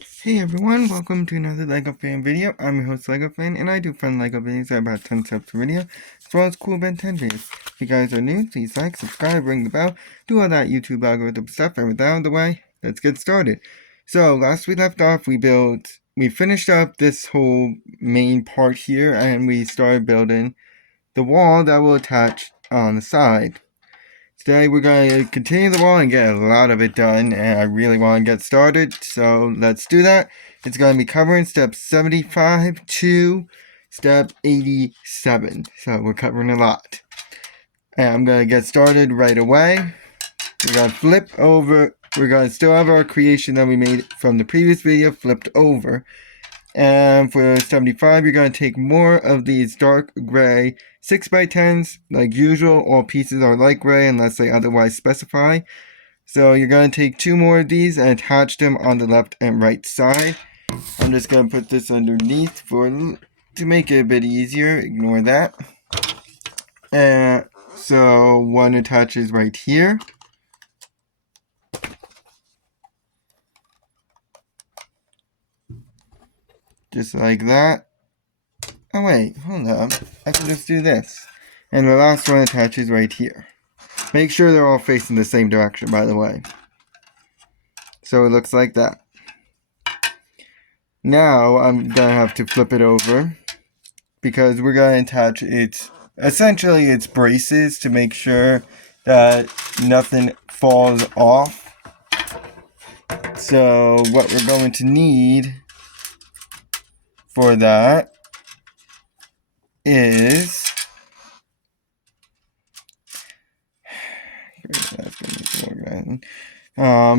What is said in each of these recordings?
Hey everyone, welcome to another LEGO Fan video. I'm your host LEGO Fan, and I do fun LEGO videos that are about 10 steps per video, as well as cool Ben 10 videos. If you guys are new, please like, subscribe, ring the bell, do all that YouTube algorithm stuff, and with that out of the way, let's get started. So, last we left off, we finished up this whole main part here, and we started building the wall that will attach on the side. Today we're going to continue the wall and get a lot of it done, and I really want to get started, so let's do that. It's going to be covering step 75 to step 87, so we're covering a lot. And I'm going to get started right away. We're going to flip over, we're going to still have our creation that we made from the previous video flipped over. And for 75, you're going to take more of these dark gray 6x10s. Like usual, all pieces are light gray unless they otherwise specify. So you're going to take 2 more of these and attach them on the left and right side. I'm just going to put this underneath to make it a bit easier. Ignore that. And so one attaches right here. Just like that. Oh wait, hold up. I can just do this. And the last one attaches right here. Make sure they're all facing the same direction, by the way. So it looks like that. Now I'm going to have to flip it over because we're going to attach essentially its braces to make sure that nothing falls off. So what we're going to need for that is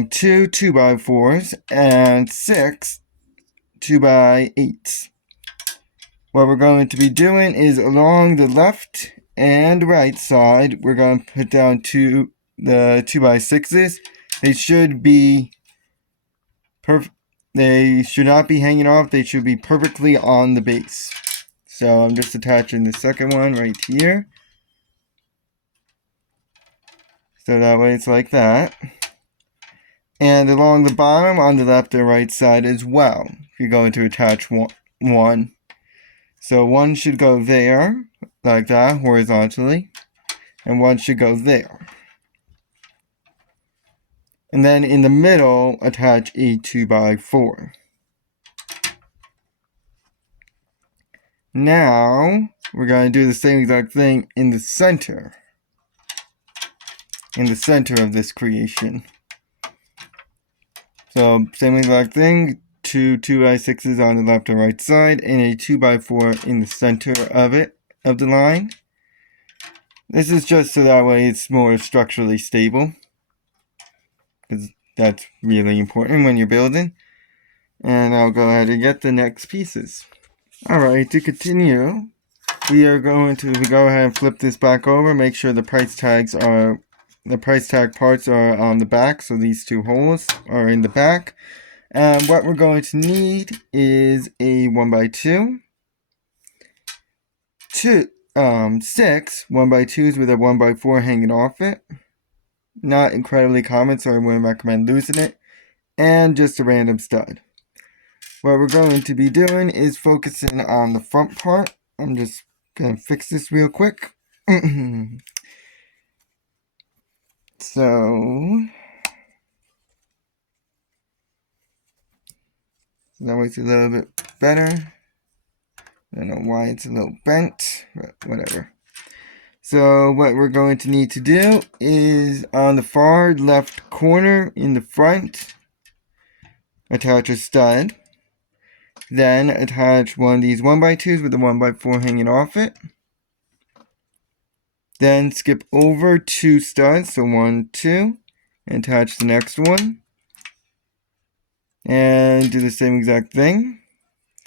two 2x4s and 6 2x8s. What we're going to be doing is along the left and right side, we're going to put down the 2x6s. They should be They should not be hanging off. They should be perfectly on the base. So I'm just attaching the second one right here. So that way it's like that. And along the bottom on the left and right side as well, you're going to attach one. So one should go there, like that, horizontally. And one should go there. And then in the middle, attach a 2x4. Now, we're going to do the same exact thing in the center. In the center of this creation. So, same exact thing, 2x6s on the left and right side, and a 2x4 in the center of the line. This is just so that way it's more structurally stable, because that's really important when you're building. And I'll go ahead and get the next pieces. Alright, to continue, we are going to go ahead and flip this back over, make sure the price tag parts are on the back, so these 2 holes are in the back. And what we're going to need is a 1x2, 6 1x2s with a 1x4 hanging off it. Not incredibly common, so I wouldn't recommend losing it. And just a random stud. What we're going to be doing is focusing on the front part. I'm just going to fix this real quick. So that way it's a little bit better. I don't know why it's a little bent, but whatever. So what we're going to need to do is on the far left corner in the front, attach a stud. Then attach one of these 1x2s with the 1x4 hanging off it. Then skip over 2 studs, so 1, 2, and attach the next one. And do the same exact thing.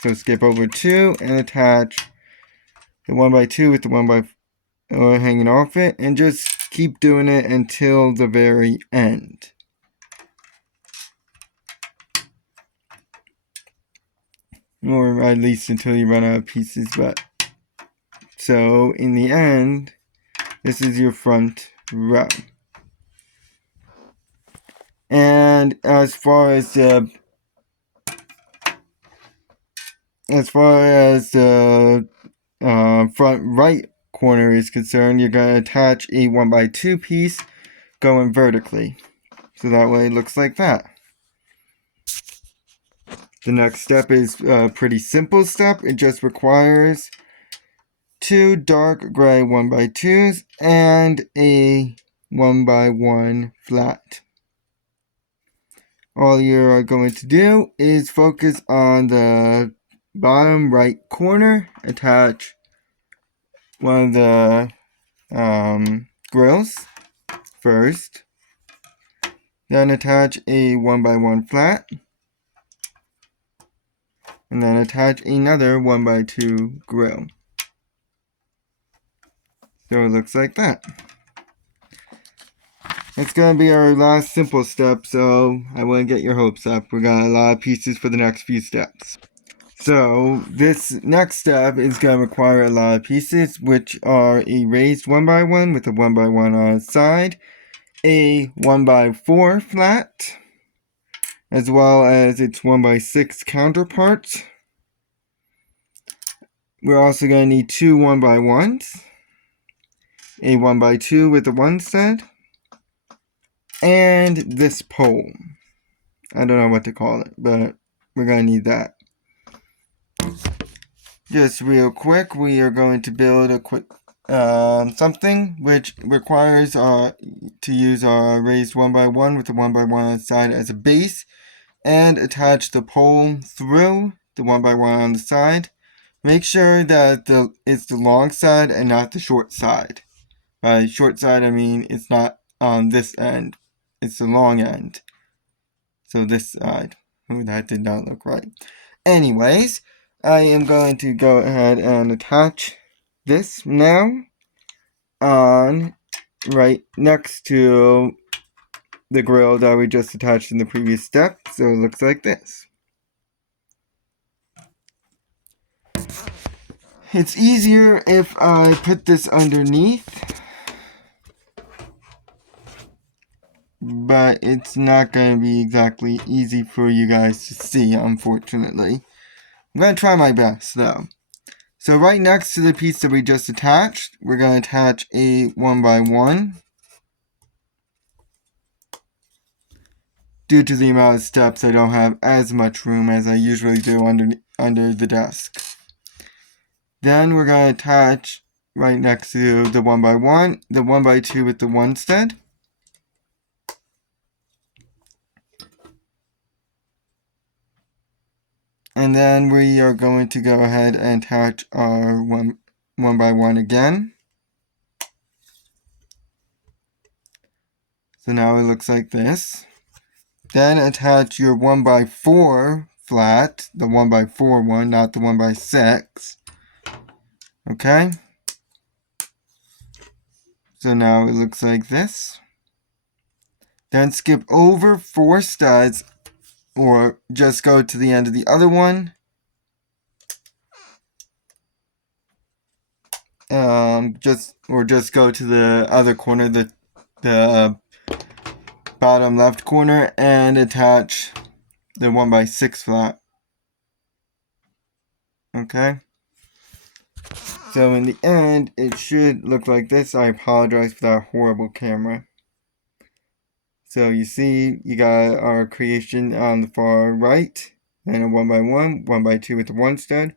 So skip over 2 and attach the 1x2 with the 1x4 hanging off it. And just keep doing it until the very end. Or at least until you run out of pieces. But so in the end, this is your front row. And as far as the as far as the front right corner is concerned, you're going to attach a 1x2 piece going vertically. So that way it looks like that. The next step is a pretty simple step. It just requires 2 dark gray 1x2s and a 1x1 flat. All you're going to do is focus on the bottom right corner, attach one of the grills first, then attach a 1x1 flat, and then attach another 1x2 grill. So it looks like that. It's going to be our last simple step, so I wouldn't get your hopes up. We got a lot of pieces for the next few steps. So this next step is going to require a lot of pieces, which are a raised 1x1 with a 1x1 on its side, a 1x4 flat, as well as its 1x6 counterparts. We're also going to need 2 1x1s, a 1x2 with a 1 stud, and this pole. I don't know what to call it, but we're going to need that. Just real quick, we are going to build a quick something which requires to use our raised 1x1 with the 1x1 on the side as a base and attach the pole through the 1x1 on the side. Make sure that it's the long side and not the short side. By short side, I mean it's not on this end. It's the long end. So this side. Oh, that did not look right. Anyways, I am going to go ahead and attach this now on right next to the grill that we just attached in the previous step. So it looks like this. It's easier if I put this underneath, but it's not going to be exactly easy for you guys to see, unfortunately. I'm going to try my best, though. So right next to the piece that we just attached, we're going to attach a 1x1. Due to the amount of steps, I don't have as much room as I usually do under the desk. Then we're going to attach right next to the 1x1, the 1x2 with the 1 stud. And then we are going to go ahead and attach our 1x1 again. So now it looks like this. Then attach your 1x4 flat, the 1x4 one, not the 1x6. Okay? So now it looks like this. Then skip over 4 studs, or just go to the end of the other one. Just go to the other corner, the bottom left corner, and attach the 1x6 flat. Okay? So in the end, it should look like this. I apologize for that horrible camera. So you see, you got our creation on the far right, then a 1x1, 1x2 with the 1 stud,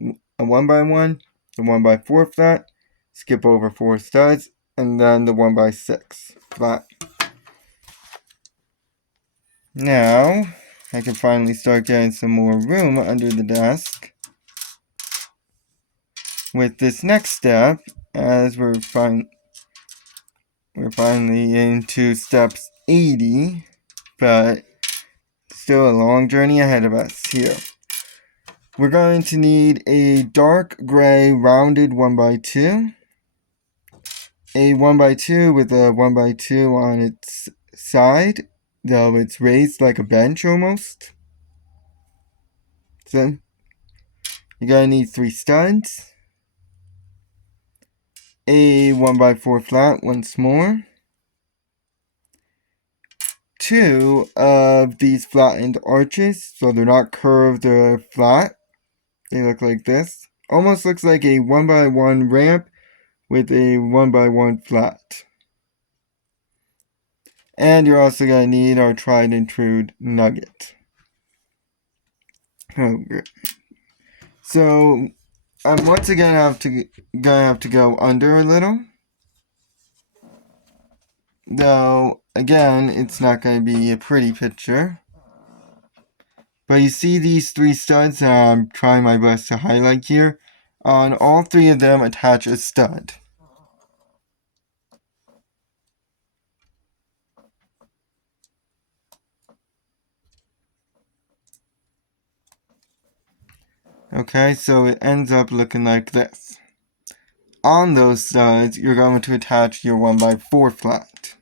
a 1x1, the 1x4 flat, skip over 4 studs, and then the 1x6 flat. Now, I can finally start getting some more room under the desk. With this next step, as we're finally into steps 80, but still a long journey ahead of us here. We're going to need a dark gray rounded 1x2, a 1x2 with a 1x2 on its side, though it's raised like a bench almost. So you're going to need 3 studs, a 1x4 flat once more, 2 of these flattened arches, so they're not curved or flat, They look like this. Almost looks like a 1x1 ramp with a 1x1 flat. And you're also going to need our tried and true nugget. Oh, good. So I'm once again gonna have to go under a little. Though again, it's not going to be a pretty picture. But you see these three studs that I'm trying my best to highlight here. On all three of them, attach a stud. Okay, so it ends up looking like this. On those studs, you're going to attach your 1x4 flat.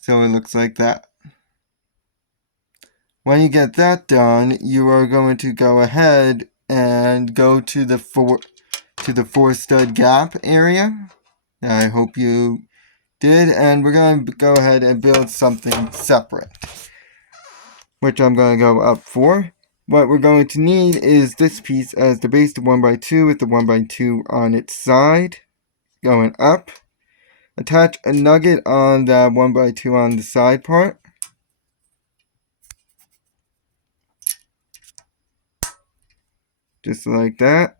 So it looks like that. When you get that done, you are going to go ahead and go to the four stud gap area. I hope you did, and we're going to go ahead and build something separate, which I'm going to go up for. What we're going to need is this piece as the base, the 1x2 with the 1x2 on its side, going up. Attach a nugget on that 1x2 on the side part. Just like that.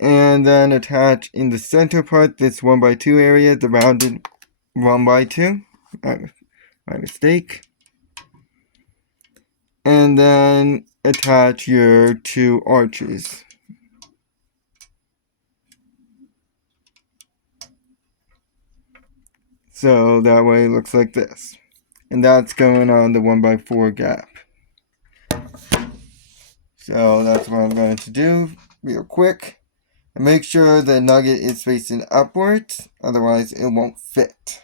And then attach in the center part this 1x2 area, the rounded 1x2. My mistake. And then attach your two arches. So that way it looks like this. And that's going on the 1x4 gap. So that's what I'm going to do real quick. And make sure the nugget is facing upwards, otherwise it won't fit.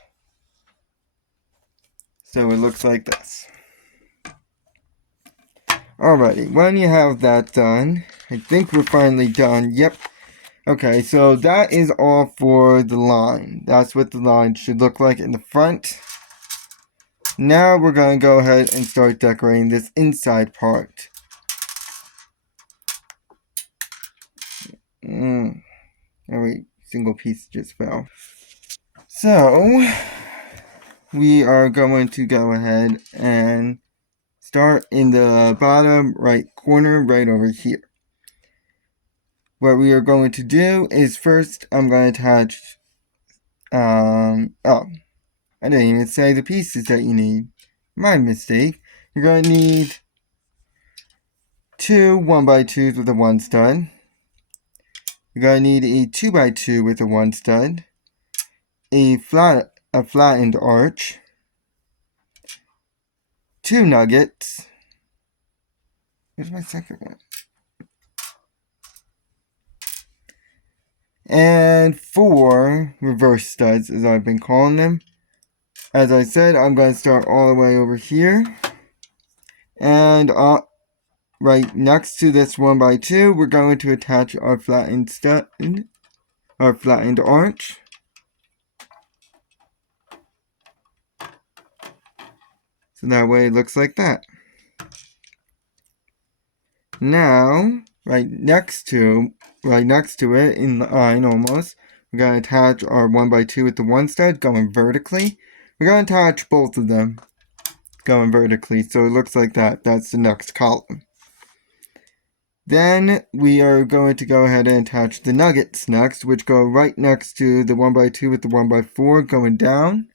So it looks like this. Alrighty, when you have that done, I think we're finally done. Yep. Okay, so that is all for the line. That's what the line should look like in the front. Now we're going to go ahead and start decorating this inside part. Every single piece just fell. So, we are going to go ahead and start in the bottom right corner right over here. What we are going to do is first I'm going to attach, I didn't even say the pieces that you need. My mistake. You're going to need two 1x2s with a 1 stud. You're going to need a 2x2 with a 1 stud. A flattened arch. 2 nuggets. Here's my second one. And 4 reverse studs, as I've been calling them. As I said, I'm going to start all the way over here. And right next to this 1x2, we're going to attach our flattened stud, our flattened arch. So that way it looks like that. Now, right next to it, in line almost, we're going to attach our 1x2 with the 1 stud going vertically. We're going to attach both of them going vertically, so it looks like that. That's the next column. Then we are going to go ahead and attach the nuggets next, which go right next to the 1x2 with the 1x4 going down.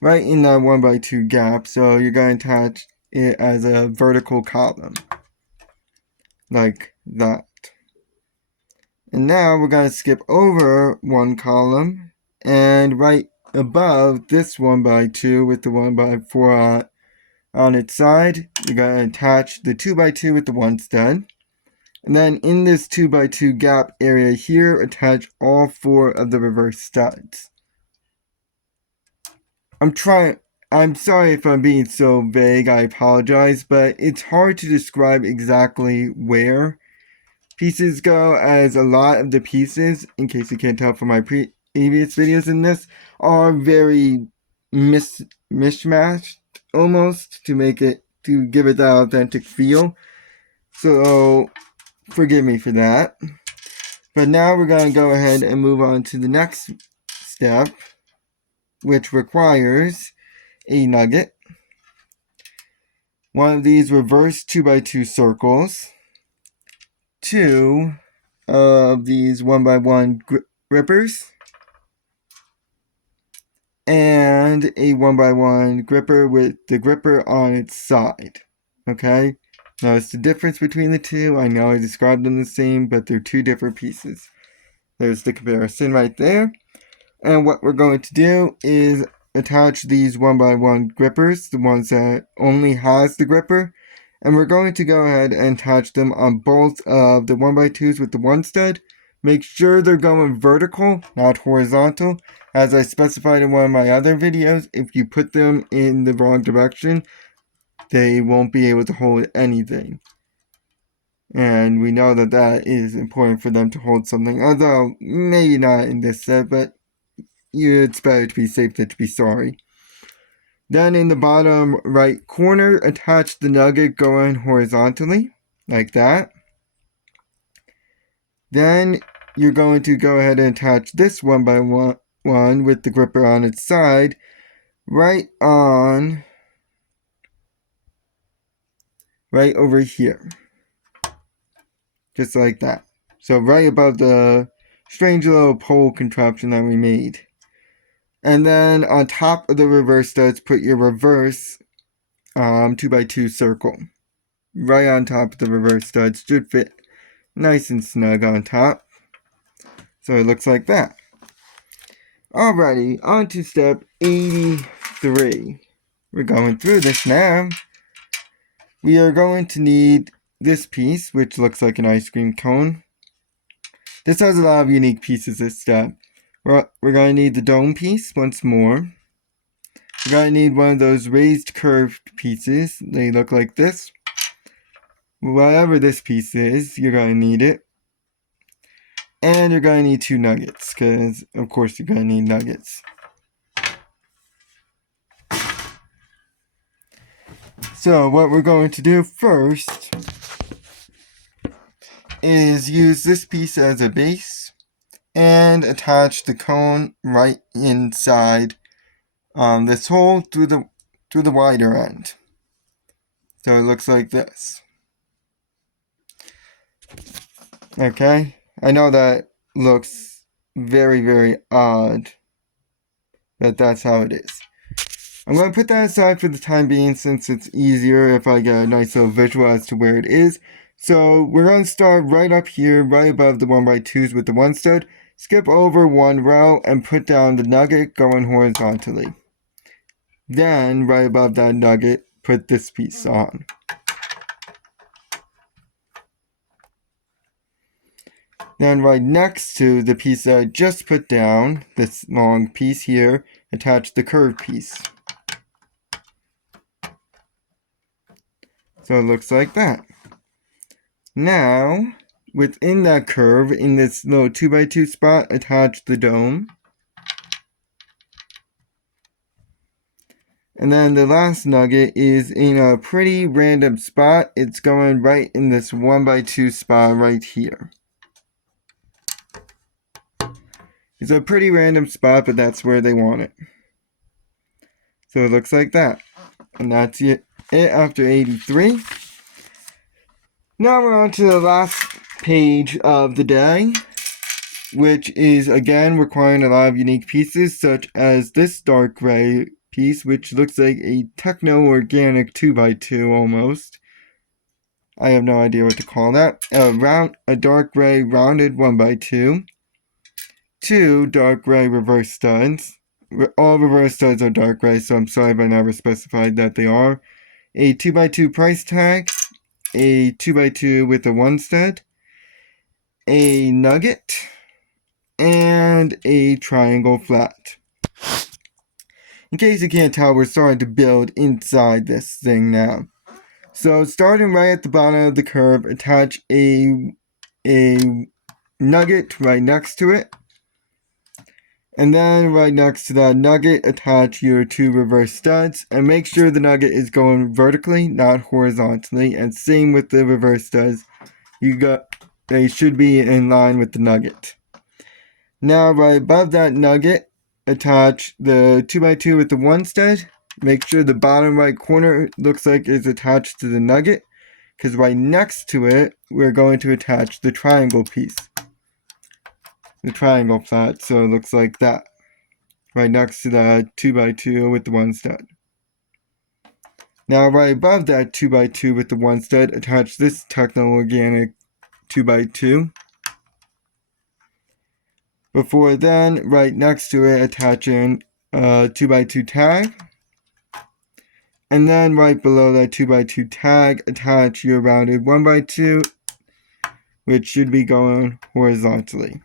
Right in that 1x2 gap, so you're going to attach it as a vertical column. Like that. And now we're going to skip over one column, and right above this 1x2 with the 1x4 on its side, you're going to attach the 2x2 with the 1 stud. And then in this 2x2 gap area here, attach all 4 of the reverse studs. I'm sorry if I'm being so vague, I apologize, but it's hard to describe exactly where pieces go, as a lot of the pieces, in case you can't tell from my previous videos in this, are very mishmashed almost to make it to give it that authentic feel. So forgive me for that. But now we're going to go ahead and move on to the next step, which requires a nugget, one of these reverse 2x2 circles, two of these 1x1 grippers, and a 1x1 gripper with the gripper on its side. Okay? Notice the difference between the two. I know I described them the same, but they're two different pieces. There's the comparison right there. And what we're going to do is attach these 1x1 grippers, the ones that only has the gripper, and we're going to go ahead and attach them on both of the 1x2s with the one stud. Make sure they're going vertical, not horizontal. As I specified in one of my other videos, if you put them in the wrong direction, they won't be able to hold anything. And we know that that is important for them to hold something, although maybe not in this set, but it's better to be safe than to be sorry. Then in the bottom right corner, attach the nugget going horizontally, like that. Then you're going to go ahead and attach this 1x1 with the gripper on its side, right over here. Just like that. So right above the strange little pole contraption that we made. And then on top of the reverse studs, put your reverse 2x2 circle. Right on top of the reverse studs. Should fit nice and snug on top. So it looks like that. Alrighty, on to step 83. We're going through this now. We are going to need this piece, which looks like an ice cream cone. This has a lot of unique pieces this step. We're going to need the dome piece once more. We're going to need one of those raised curved pieces. They look like this. Whatever this piece is, you're going to need it. And you're going to need two nuggets, because of course you're going to need nuggets. So what we're going to do first is use this piece as a base and attach the cone right inside this hole through the wider end. So it looks like this. Okay, I know that looks very, very odd, but that's how it is. I'm going to put that aside for the time being since it's easier if I get a nice little visual as to where it is. So we're going to start right up here, right above the 1x2s with the one stud. Skip over one row and put down the nugget going horizontally. Then, right above that nugget, put this piece on. Then right next to the piece that I just put down, this long piece here, attach the curved piece. So it looks like that. Now, within that curve, in this little 2x2 spot, attach the dome. And then the last nugget is in a pretty random spot. It's going right in this 1x2 spot right here. It's a pretty random spot, but that's where they want it. So it looks like that. And that's it after 83. Now we're on to the last page of the day, which is again requiring a lot of unique pieces, such as this dark gray piece, which looks like a techno-organic 2x2 almost. I have no idea what to call that. A dark gray rounded 1x2. Two dark gray reverse studs. All reverse studs are dark gray, so I'm sorry if I never specified that they are. A 2x2 price tag. A 2x2 with a one stud. A nugget. And a triangle flat. In case you can't tell, we're starting to build inside this thing now. So starting right at the bottom of the curve, attach a nugget right next to it. And then right next to that nugget, attach your 2 reverse studs, and make sure the nugget is going vertically, not horizontally, and same with the reverse studs. They should be in line with the nugget. Now right above that nugget, attach the 2x2 with the 1 stud. Make sure the bottom right corner looks like it's attached to the nugget, because right next to it, we're going to attach the triangle piece. The triangle flat, so it looks like that. Right next to the 2x2 with the 1 stud. Now right above that 2x2 with the 1 stud, attach this Techno Organic 2x2. Before then, right next to it, attach in a 2x2 tag. And then right below that 2x2 tag, attach your rounded 1x2, which should be going horizontally.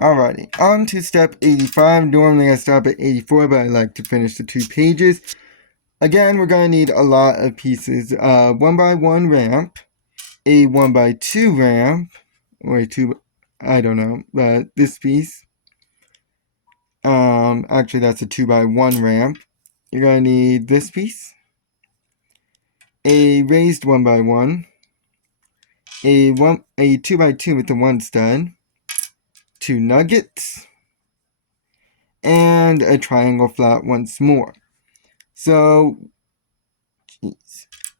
Alrighty, on to step 85. Normally I stop at 84, but I like to finish the 2 pages. Again, we're going to need a lot of pieces. 1x1 ramp, a 1x2 ramp, or a 2, I don't know, but this piece. Actually that's a 2x1 ramp. You're going to need this piece, a raised 1x1, a 2x2 with the 1 stud, 2 nuggets, and a triangle flat once more. So,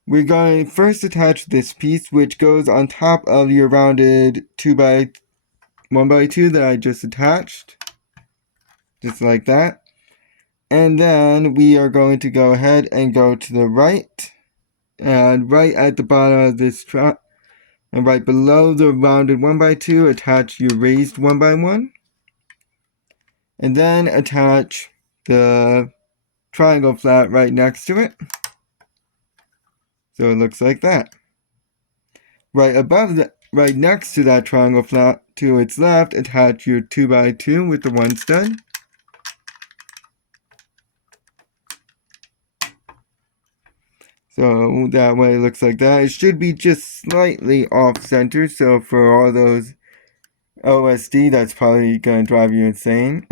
we're going to first attach this piece, which goes on top of your rounded 1x2 that I just attached. Just like that. And then we are going to go ahead and go to the right. And right at the bottom of this and right below the rounded 1x2, attach your raised 1x1. And then attach the triangle flat right next to it. So it looks like that. Right above that, right next to that triangle flat to its left, attach your 2x2 with the 1 stud. So that way it looks like that. It should be just slightly off center. So for all those OSD, that's probably going to drive you insane.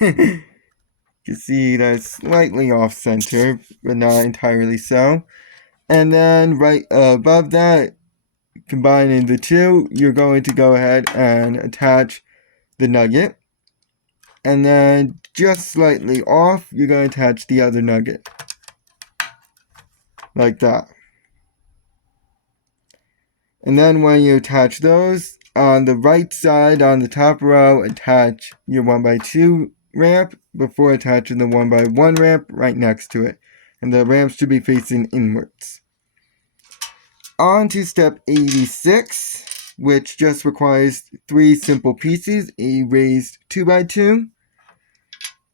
You see that's slightly off center, but not entirely so. And then right above that, combining the 2, you're going to go ahead and attach the nugget. And then just slightly off, you're going to attach the other nugget. Like that. And then when you attach those, on the right side, on the top row, attach your 1x2 ramp before attaching the 1x1 ramp right next to it. And the ramp should be facing inwards. On to step 86, which just requires 3 simple pieces: a raised 2x2,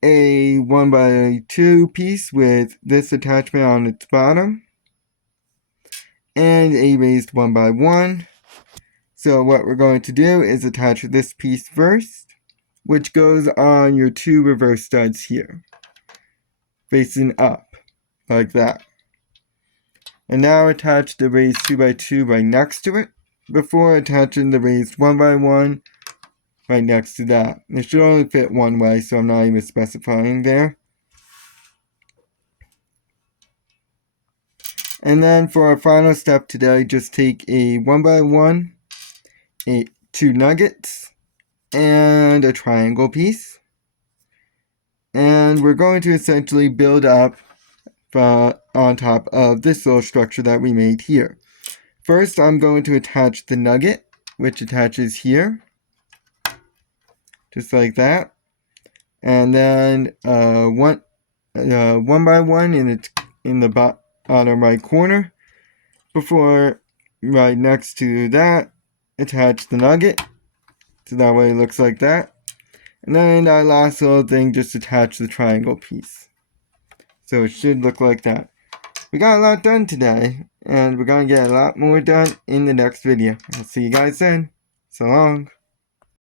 a 1x2 piece with this attachment on its bottom, and a raised 1x1. So what we're going to do is attach this piece first, which goes on your 2 reverse studs here, facing up, like that. And now attach the raised 2x2 right next to it, before attaching the raised 1x1 right next to that. It should only fit one way, so I'm not even specifying there. And then for our final step today, just take a 1x1, 2 nuggets, and a triangle piece. And we're going to essentially build up on top of this little structure that we made here. First, I'm going to attach the nugget, which attaches here. Just like that. And then 1x1 in the bottom right corner. Before, right next to that, attach the nugget. So that way it looks like that. And then that last little thing, just attach the triangle piece. So it should look like that. We got a lot done today, and we're going to get a lot more done in the next video. I'll see you guys then. So long.